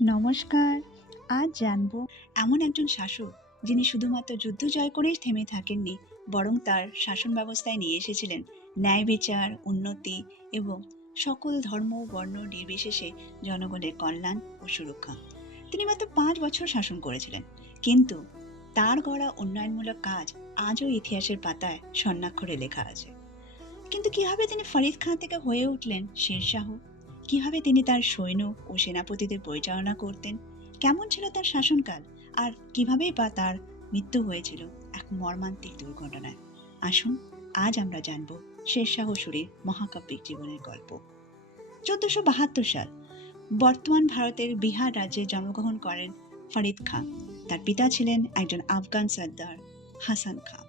নমস্কার, আজ জানব এমন একজন শাসক যিনি শুধুমাত্র যুদ্ধ জয় করেই থেমে থাকেননি, বরং তার শাসন ব্যবস্থায় নিয়ে এসেছিলেন। ন্যায় বিচার, উন্নতি এবং সকল ধর্ম, বর্ণ, নির্বিশেষে জনগণের কল্যাণ ও সুরক্ষা। তিনি মাত্র পাঁচ বছর শাসন করেছিলেন, কিন্তু তার গড়া উন্নয়নমূলক কাজ আজও ইতিহাসের পাতায় স্বর্ণাক্ষরে লেখা আছে। কিন্তু কীভাবে তিনি ফরিদ খান থেকে হয়ে উঠলেন শেরশাহ? কীভাবে তিনি তার সৈন্য ও সেনাপতিদের পরিচালনা করতেন? কেমন ছিল তার শাসনকাল? আর কিভাবেই বা তার মৃত্যু হয়েছিল এক মর্মান্তিক দুর্ঘটনায়? আসুন, আজ আমরা জানব শেরশাহ সুরির মহাকাব্যিক জীবনের গল্প। চোদ্দশো বাহাত্তর সাল, বর্তমান ভারতের বিহার রাজ্যে জন্মগ্রহণ করেন ফরিদ খান তার পিতা ছিলেন একজন আফগান সর্দার হাসান খান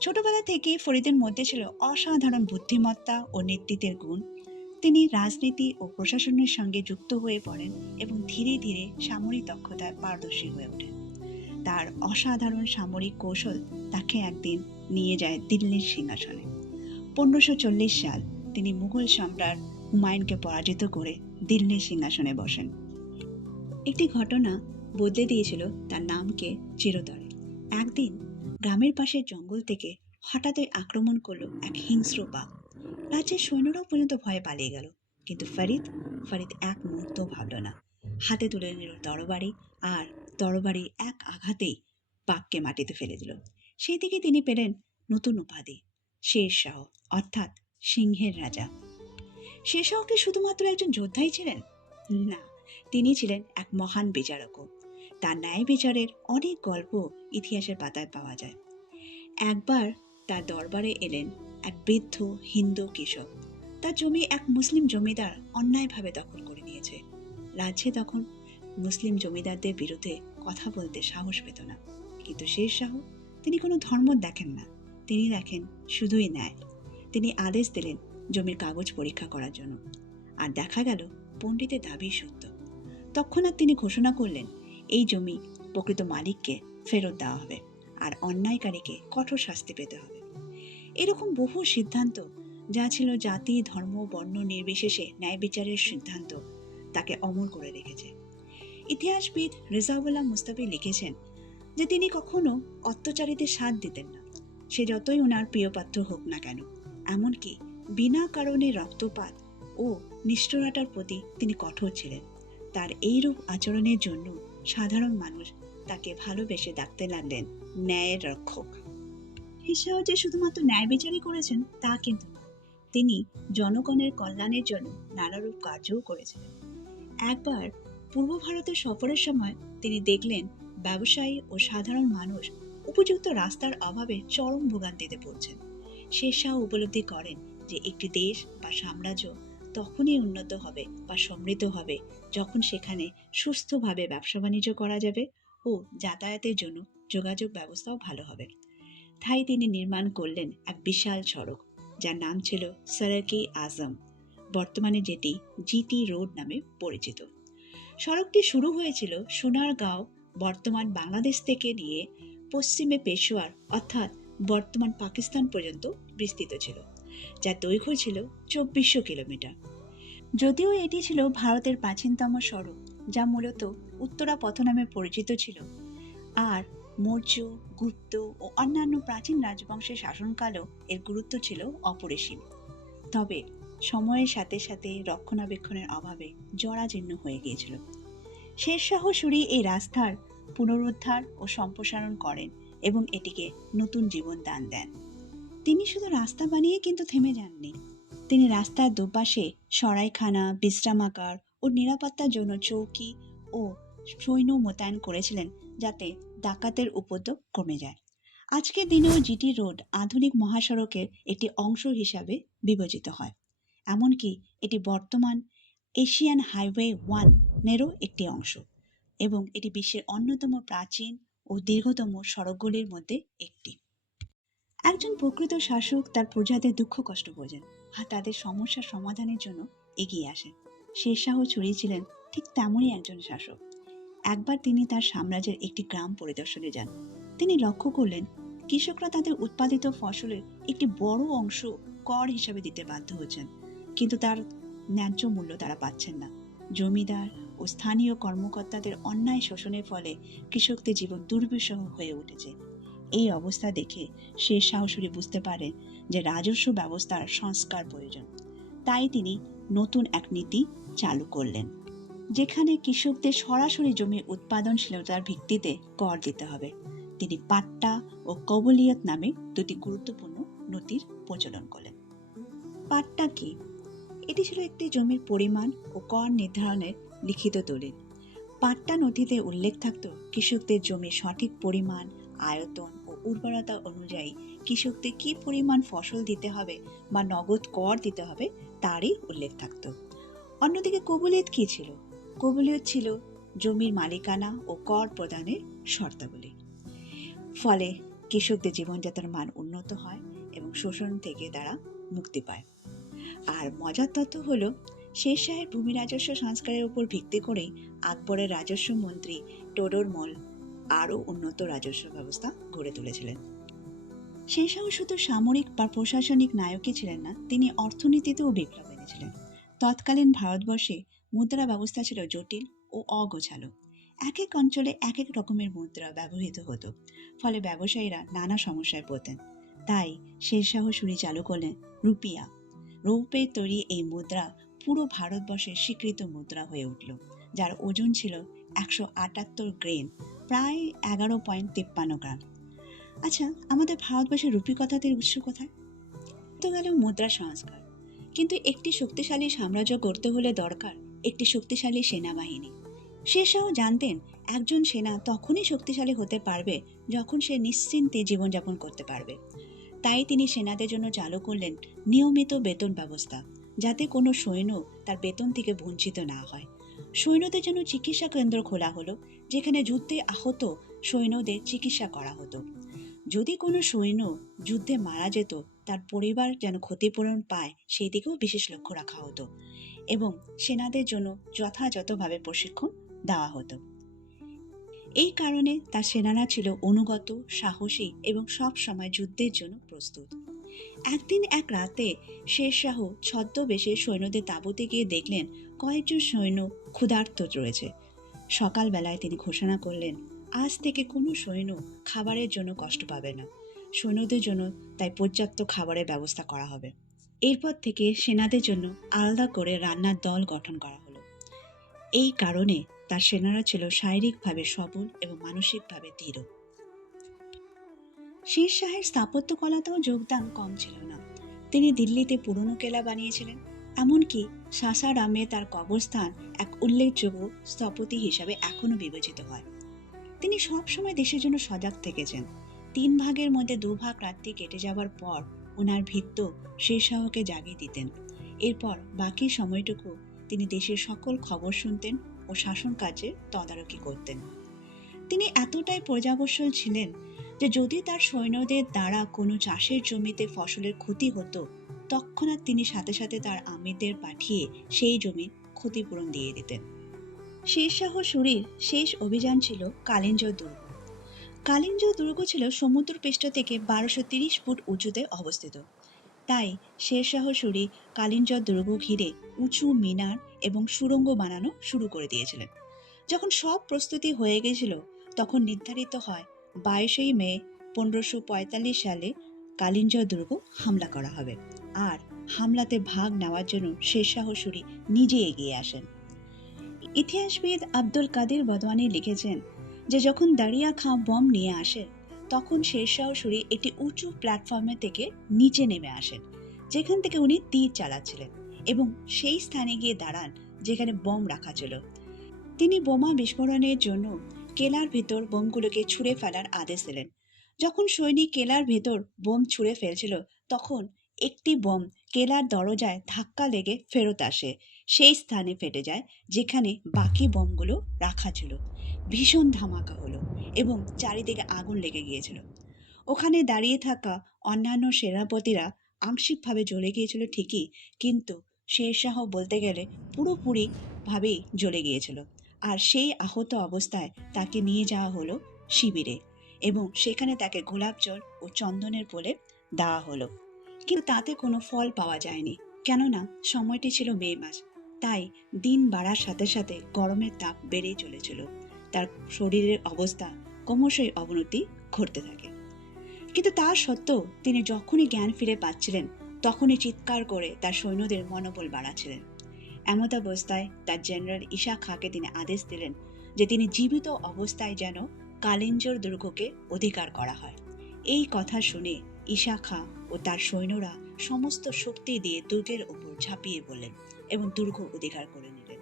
ছোটবেলা থেকে ফরিদের মধ্যে ছিল অসাধারণ বুদ্ধিমত্তা ও নেতৃত্বের গুণ। তিনি রাজনীতি ও প্রশাসনের সঙ্গে যুক্ত হয়ে পড়েন এবং ধীরে ধীরে সামরিক দক্ষতায় পারদর্শী হয়ে ওঠেন। তার অসাধারণ সামরিক কৌশল তাকে একদিন নিয়ে যায় দিল্লির সিংহাসনে। পনেরোশো চল্লিশ সাল তিনি মুঘল সম্রাট হুমায়ুনকে পরাজিত করে দিল্লির সিংহাসনে বসেন। একটি ঘটনা বদলে দিয়েছিল তার নামকে চিরতরে। একদিন গ্রামের পাশের জঙ্গল থেকে হঠাৎই আক্রমণ করল এক হিংস্র বাঘ। রাজ্যের সৈন্যরাও পর্যন্ত ভয়ে পালিয়ে গেল। কিন্তু ফরিদ ফরিদ এক মুহূর্ত ভাবল না। হাতে তুলে নিল তরবারি আর তরবারি এক আঘাতেই বাঘকে মাটিতে ফেলে দিল। সেই থেকে তিনি পেলেন নতুন উপাধি, শের শাহ, অর্থাৎ সিংহের রাজা। শের শাহ কি শুধুমাত্র একজন যোদ্ধাই ছিলেন? না, তিনি ছিলেন এক মহান বিচারকও। তার ন্যায় বিচারের অনেক গল্প ইতিহাসের পাতায় পাওয়া যায়। একবার তার দরবারে এলেন এক বৃদ্ধ হিন্দু কৃষক। তার জমি এক মুসলিম জমিদার অন্যায়ভাবে দখল করে নিয়েছে। রাজ্যে তখন মুসলিম জমিদারদের বিরুদ্ধে কথা বলতে সাহস পেত না। কিন্তু শের শাহ, তিনি কোনো ধর্ম দেখেন না। তিনি দেখেন শুধুই ন্যায়। তিনি আদেশ দিলেন জমির কাগজ পরীক্ষা করার জন্য। আর দেখা গেল পণ্ডিতের দাবি সত্য। তৎক্ষণাৎ তিনি ঘোষণা করলেন, এই জমি প্রকৃত মালিককে ফেরত দেওয়া হবে। আর অন্যায়কারীকে কঠোর শাস্তি পেতে হবে। এরকম বহু সিদ্ধান্ত যা ছিল জাতি, ধর্ম, বর্ণ নির্বিশেষে ন্যায় বিচারের সিদ্ধান্ত তাকে অমর করে রেখেছে। ইতিহাসবিদ রেজাউল্লাহ মুস্তাফি লিখেছেন যে তিনি কখনো অত্যাচারীদের সাথ দিতেন না। সে যতই ওনার প্রিয়পাত্র হোক না কেন, এমনকি বিনা কারণে রক্তপাত ও নিষ্ঠুরতার প্রতি তিনি কঠোর ছিলেন। তার এইরূপ আচরণের জন্য সাধারণ মানুষ তাকে ভালোবেসে ডাকতে লাগলেন ন্যায়ের রক্ষক। হিসাও যে শুধুমাত্র ন্যায় বিচারই করেছেন, তা কিন্তু তিনি জনগণের কল্যাণের জন্য নানারূপ কার্যও করেছিলেন। একবার পূর্ব ভারতের সফরের সময় তিনি দেখলেন, ব্যবসায়ী ও সাধারণ মানুষ উপযুক্ত রাস্তার অভাবে চরম ভোগান্তিতে পড়ছেন। শেষ শাহ উপলব্ধি করেন যে একটি দেশ বা সাম্রাজ্য তখনই উন্নত হবে বা সমৃদ্ধ হবে যখন সেখানে সুস্থভাবে ব্যবসা বাণিজ্য করা যাবে ও যাতায়াতের জন্য যোগাযোগ ব্যবস্থাও ভালো হবে। তাই তিনি নির্মাণ করলেন এক বিশাল সড়ক, যার নাম ছিল সড়কি আজম, বর্তমানে যেটি জিটি রোড নামে পরিচিত। সড়কটি শুরু হয়েছিল সোনারগাঁও, বর্তমান বাংলাদেশ থেকে নিয়ে পশ্চিমে পেশোয়ার, অর্থাৎ বর্তমান পাকিস্তান পর্যন্ত বিস্তৃত ছিল, যার দৈর্ঘ্য ছিল চব্বিশশো কিলোমিটার। যদিও এটি ছিল ভারতের প্রাচীনতম সড়ক, যা মূলত উত্তরা পথ নামে পরিচিত ছিল, আর মৌর্য, গুপ্ত ও অন্যান্য প্রাচীন রাজবংশের শাসনকালেও এর গুরুত্ব ছিল অপরিসীম। তবে সময়ের সাথে সাথে রক্ষণাবেক্ষণের অভাবে জরাজীর্ণ হয়ে গিয়েছিল। শেরশাহ সুরি এই রাস্তার পুনরুদ্ধার ও সম্প্রসারণ করেন এবং এটিকে নতুন জীবন দান দেন। তিনি শুধু রাস্তা বানিয়ে কিন্তু থেমে যাননি। তিনি রাস্তার দুপাশে সরাইখানা বিশ্রামাগার ও নিরাপত্তার জন্য চৌকি ও সৈন্য মোতায়েন করেছিলেন যাতে ডাকাতের উপদ্রব কমে যায়। আজকের দিনেও জিটি রোড আধুনিক মহাসড়কের একটি অংশ হিসাবে বিবেচিত হয়। এমনকি এটি বর্তমান এশিয়ান হাইওয়ে ওয়ানেরও একটি অংশ এবং এটি বিশ্বের অন্যতম প্রাচীন ও দীর্ঘতম সড়কগুলির মধ্যে একটি। একজন প্রকৃত শাসক তার প্রজাদের দুঃখ কষ্ট বোঝেন, আর তাদের সমস্যার সমাধানের জন্য এগিয়ে আসেন। শেরশাহ ছড়িয়েছিলেন ঠিক তেমনই একজন শাসক। একবার তিনি তার সাম্রাজ্যের একটি গ্রাম পরিদর্শনে যান। তিনি লক্ষ্য করলেন, কৃষকরা তাদের উৎপাদিত ফসলের একটি বড় অংশ কর হিসাবে দিতে বাধ্য হচ্ছেন, কিন্তু তার ন্যায্য মূল্য তারা পাচ্ছেন না। জমিদার ও স্থানীয় কর্মকর্তাদের অন্যায় শোষণের ফলে কৃষকদের জীবন দুর্বিষহ হয়ে উঠেছে। এই অবস্থা দেখে শেষ সাহসুরি বুঝতে পারেন যে রাজস্ব ব্যবস্থার সংস্কার প্রয়োজন। তাই তিনি নতুন এক নীতি চালু করলেন। যেখানে কৃষকদের সরাসরি জমি উৎপাদনশীলতার ভিত্তিতে কর দিতে হবে। তিনি পাট্টা ও কবলিয়ত নামে দুটি গুরুত্বপূর্ণ নথির প্রচলন করলেন। পাট্টা কি? এটি ছিল একটি জমির পরিমাণ ও কর নির্ধারণের লিখিত দলিল। পাট্টা নথিতে উল্লেখ থাকত কৃষকদের জমির সঠিক পরিমাণ, আয়তন ও উর্বরতা অনুযায়ী কৃষকদের কী পরিমাণ ফসল দিতে হবে বা নগদ কর দিতে হবে তারই উল্লেখ থাকত। অন্যদিকে কবুলিয়ত কী ছিল? কবুলিয়ত ছিল জমির মালিকানা ও কর প্রদানের শর্তাবলী। ফলে কৃষকদের জীবনযাত্রার মান উন্নত হয় এবং শোষণ থেকে তারা মুক্তি পায়। আর মজার তথ্য হলো, শের শাহের ভূমি রাজস্ব সংস্কারের উপর ভিত্তি করেই আকবরের রাজস্ব মন্ত্রী টোডর মল আরও উন্নত রাজস্ব ব্যবস্থা গড়ে তুলেছিলেন। শের শাহ শুধু সামরিক বা প্রশাসনিক নায়কই ছিলেন না, তিনি অর্থনীতিতেও বিপ্লব এনেছিলেন তৎকালীন ভারতবর্ষে মুদ্রা ব্যবস্থা ছিল জটিল ও অগোছালো। এক এক অঞ্চলে এক এক রকমের মুদ্রা ব্যবহৃত হতো, ফলে ব্যবসায়ীরা নানা সমস্যায় পড়তেন। তাই শেরশাহ সুরি চালু করলেন রুপিয়া। রৌপের তৈরি এই মুদ্রা পুরো ভারতবর্ষের স্বীকৃত মুদ্রা হয়ে উঠল, যার ওজন ছিল একশো আটাত্তর গ্রেন, প্রায় এগারো পয়েন্ট তিপ্পান্ন গ্রাম। আচ্ছা আমাদের ভারতবর্ষের রুপি কথাতে উৎস কোথায়? তো গেল মুদ্রা সংস্কার। কিন্তু একটি শক্তিশালী সাম্রাজ্য করতে হলে দরকার একটি শক্তিশালী সেনাবাহিনী। সে শেষাও জানতেন, একজন সেনা তখনই শক্তিশালী হতে পারবে যখন সে নিশ্চিন্তে জীবনযাপন করতে পারবে। তাই তিনি সেনাদের জন্য চালু করলেন নিয়মিত বেতন ব্যবস্থা, যাতে কোনো সৈন্য তার বেতন থেকে বঞ্চিত না হয়। সৈন্যদের জন্য চিকিৎসা কেন্দ্র খোলা হলো, যেখানে যুদ্ধে আহত সৈন্যদের চিকিৎসা করা হতো। যদি কোনো সৈন্য যুদ্ধে মারা যেত, তার পরিবার যেন ক্ষতিপূরণ পায়, সেই দিকেও বিশেষ লক্ষ্য রাখা হতো। এবং সেনাদের জন্য যথাযথভাবে প্রশিক্ষণ দেওয়া হতো। এই কারণে তার সেনারা ছিল অনুগত, সাহসী এবং সব সময় যুদ্ধের জন্য প্রস্তুত। একদিন এক রাতে শেরশাহ ছদ্মবেশে সৈন্যদের তাঁবুতে গিয়ে দেখলেন, কয়েকজন সৈন্য ক্ষুধার্ত রয়েছে। সকালবেলায় তিনি ঘোষণা করলেন, আজ থেকে কোনো সৈন্য খাবারের জন্য কষ্ট পাবে না। সৈন্যদের জন্য তাই পর্যাপ্ত খাবারের ব্যবস্থা করা হবে। এরপর থেকে সেনাদের জন্য আলাদা করে রান্নার দল গঠন করা হলো। এই কারণে তার সেনারা ছিল শারীরিকভাবে সবল এবং মানসিকভাবে দৃঢ়। শের শাহের স্থাপত্যকলাতেও যোগদান কম ছিল না। তিনি দিল্লিতে পুরনো কেলা বানিয়েছিলেন, এমনকি সাসারামে তার কবরস্থান এক উল্লেখযোগ্য স্থপতি হিসাবে এখনও বিবেচিত হয়। তিনি সবসময় দেশের জন্য সজাগ থেকেছেন। তিন ভাগের মধ্যে দুভাগ রাত্রি কেটে যাওয়ার পর ওনার ভিত্ত শেরশাহকে জাগিয়ে দিতেন। এরপর বাকি সময়টুকু তিনি দেশের সকল খবর শুনতেন ও শাসন কাজে তদারকি করতেন। তিনি এতটাই প্রজাবৎসল ছিলেন যে যদি তার সৈন্যদের দ্বারা কোনো চাষের জমিতে ফসলের ক্ষতি হতো, তৎক্ষণাৎ তিনি সাথে সাথে তার আমিরদের পাঠিয়ে সেই জমির ক্ষতিপূরণ দিয়ে দিতেন। শেরশাহ সুরির শেষ অভিযান ছিল কালিঞ্জ দুর্গ। কালিঞ্জ দুর্গ ছিল সমুদ্রপৃষ্ঠ থেকে বারোশো তিরিশ ফুট উঁচুতে অবস্থিত। তাই শেরশাহ সুরি কালিঞ্জ দুর্গ ঘিরে উঁচু মিনার এবং সুড়ঙ্গ বানানো শুরু করে দিয়েছিলেন। যখন সব প্রস্তুতি হয়ে গেছিল, তখন নির্ধারিত হয় বাইশে মে পনেরোশো পঁয়তাল্লিশ সালে কালিঞ্জ দুর্গ হামলা করা হবে। আর হামলাতে ভাগ নেওয়ার জন্য শেরশাহ সুরি নিজে এগিয়ে আসেন। ইতিহাসবিদ আব্দুল কাদের বদওয়ানি লিখেছেন যে যখন দাঁড়িয়া খাঁ বম নিয়ে আসে, তখন শেরশাহ সুরি একটি উঁচু প্ল্যাটফর্মে থেকে নিচে নেমে আসেন, যেখান থেকে উনি তীর চালাচ্ছিলেন এবং সেই স্থানে গিয়ে দাঁড়ান যেখানে বম রাখা ছিল। তিনি বোমা বিস্ফোরণের জন্য কেলার ভেতর বোমগুলোকে ছুঁড়ে ফেলার আদেশ দিলেন। যখন সৈনিক কেলার ভেতর বোম ছুঁড়ে ফেলছিল, তখন একটি বোম কেলার দরজায় ধাক্কা লেগে ফেরত আসে সেই স্থানে ফেটে যায়, যেখানে বাকি বোমগুলো রাখা ছিল। ভীষণ ধামাকা হলো এবং চারিদিকে আগুন লেগে গিয়েছিল। ওখানে দাঁড়িয়ে থাকা অন্যান্য সেনাপতিরা আংশিকভাবে জ্বলে গিয়েছিল ঠিকই, কিন্তু শেরশাহ বলতে গেলে পুরোপুরিভাবেই জ্বলে গিয়েছিল। আর সেই আহত অবস্থায় তাকে নিয়ে যাওয়া হলো শিবিরে এবং সেখানে তাকে গোলাপ জল ও চন্দনের পোলে দেওয়া হলো। কিন্তু তাতে কোনো ফল পাওয়া যায়নি। কেননা সময়টি ছিল মে মাস। তাই দিন বাড়ার সাথে সাথে গরমের তাপ বেড়েই চলেছিল। তার শরীরের অবস্থা ক্রমশই অবনতি ঘটতে থাকে। কিন্তু তা সত্ত্বেও তিনি যখনই জ্ঞান ফিরে পাচ্ছিলেন, তখনই চিৎকার করে তার সৈন্যদের মনোবল বাড়াচ্ছিলেন। এমতাবস্থায় তার জেনারেল ঈশা খাঁকে তিনি আদেশ দিলেন যে তিনি জীবিত অবস্থায় যেন কালিঞ্জর দুর্গকে অধিকার করা হয়। এই কথা শুনে ঈশা খাঁ ও তার সৈন্যরা সমস্ত শক্তি দিয়ে দুর্গের ওপর ঝাঁপিয়ে পড়লেন। এবং দুর্গ অধিকার করে নিলেন।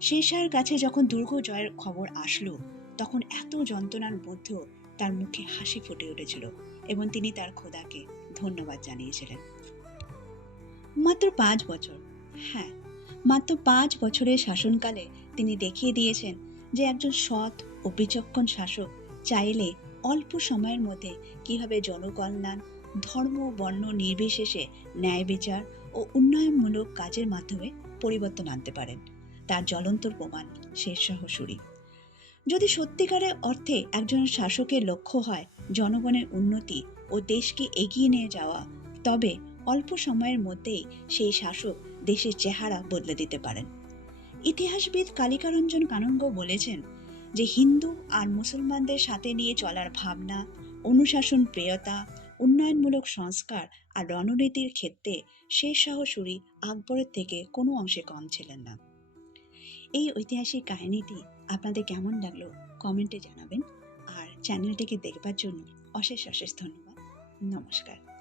শেষার কাছে যখন দুর্গ জয়ের খবর আসলো, তখন এত যন্ত্রণার মধ্যেও তার মুখে হাসি ফুটে উঠেছিল এবং তিনি তার খোদাকে ধন্যবাদ জানিয়েছিলেন। মাত্র পাঁচ বছর। হ্যাঁ মাত্র পাঁচ বছরের শাসনকালে তিনি দেখিয়ে দিয়েছেন যে একজন সৎ ও বিচক্ষণ শাসক চাইলে অল্প সময়ের মধ্যে কীভাবে জনকল্যাণ, ধর্ম, বর্ণ নির্বিশেষে ন্যায় বিচার ও উন্নয়নমূলক কাজের মাধ্যমে পরিবর্তন আনতে পারেন। তার জ্বলন্ত প্রমাণ, শেরশাহ সুরি। যদি সত্যিকারের অর্থে একজন শাসকের লক্ষ্য হয় জনগণের উন্নতি ও দেশকে এগিয়ে নিয়ে যাওয়া, তবে অল্প সময়ের মধ্যেই সেই শাসক দেশের চেহারা বদলে দিতে পারেন। ইতিহাসবিদ কালিকারঞ্জন কানঙ্গ বলেছেন যে হিন্দু আর মুসলমানদের সাথে নিয়ে চলার ভাবনা অনুশাসন প্রিয়তা উন্নয়নমূলক সংস্কার আর রণনীতির ক্ষেত্রে শেষ সুরি আকবরের থেকে কোনো অংশে কম ছিলেন না। এই ঐতিহাসিক কাহিনীটি আপনাদের কেমন লাগল কমেন্টে জানাবেন। আর চ্যানেলটিকে দেখবার জন্য অশেষ অশেষ ধন্যবাদ। নমস্কার।